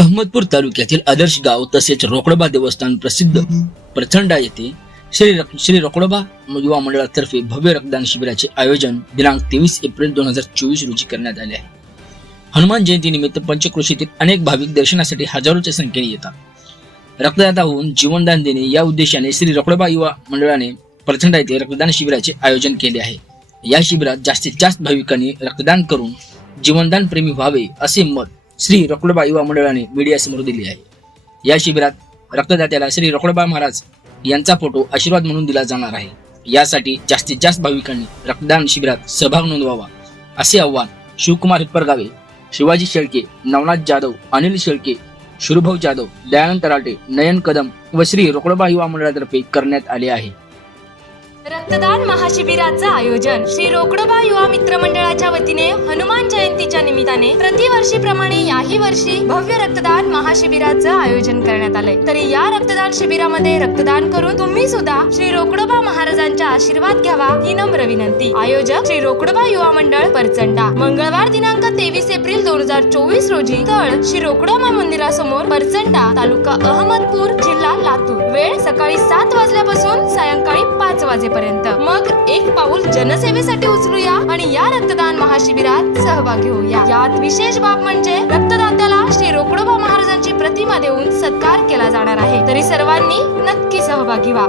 अहमदपूर तालुक्यातील आदर्श गाव तसेच रोकडोबा देवस्थान प्रसिद्ध प्रचंडा येथे श्री श्री रोकडोबा युवा मंडळातर्फे भव्य रक्तदान शिबिराचे आयोजन दिनांक तेवीस एप्रिल दोन हजार चोवीस रोजी करण्यात आले आहे. हनुमान जयंतीनिमित्त पंचक्रोशीतील अनेक भाविक दर्शनासाठी हजारोच्या संख्येने येतात. रक्तदाता होऊन जीवनदान देणे या उद्देशाने श्री रोकडोबा युवा मंडळाने प्रचंड येथे रक्तदान शिबिराचे आयोजन केले आहे. या शिबिरात जास्तीत जास्त भाविकांनी रक्तदान करून जीवनदान प्रेमी व्हावे असे मत श्री रकडोबा युवा मंडळाने मीडियासमोर दिली आहे. या शिबिरात रक्तदात्याला श्री रकडोबा महाराज यांचा फोटो आशीर्वाद म्हणून दिला जाणार आहे. यासाठी जास्तीत जास्त भाविकांनी रक्तदान शिबिरात सहभाग नोंदवावा असे आव्हान शिवकुमार हिप्परगावे शिवाजी शेळके नवनाथ जाधव अनिल शेळके शुरुभाऊ जाधव दयानंद तराटे नयन कदम व श्री रोकडोबा युवा मंडळातर्फे करण्यात आले आहे. रक्तदान महाशिबिराचं आयोजन. श्री रोकडोबा युवा मित्र मंडळाच्या वतीने हनुमान जयंतीच्या निमित्ताने प्रतिवर्षीप्रमाणे याही वर्षी भव्य रक्तदान महाशिबिराचं आयोजन करण्यात आलंय. तरी या रक्तदान शिबिरामध्ये रक्तदान करून तुम्ही सुद्धा श्री रोकडोबा महाराजांचा आशीर्वाद घ्यावा ही नम्र विनंती. आयोजक श्री रोकडोबा युवा मंडळ परचंडा. मंगळवार दिनांक तेवीस एप्रिल दोन हजार चोवीस रोजी तळ श्री रोकडोबा मंदिरासमोर परचंडा तालुका अहमदपूर जिल्हा वेळ सकाळी सात वाजल्यापासून सायंकाळी पाच वाजेपर्यंत. मग एक पाऊल जनसेवेसाठी उचलूया आणि या रक्तदान महाशिबिरात सहभागी होऊया. यात विशेष बाब म्हणजे रक्तदात्याला श्री रोकडोबा महाराजांची प्रतिमा देऊन सत्कार केला जाणार आहे. तरी सर्वांनी नक्की सहभागी व्हा.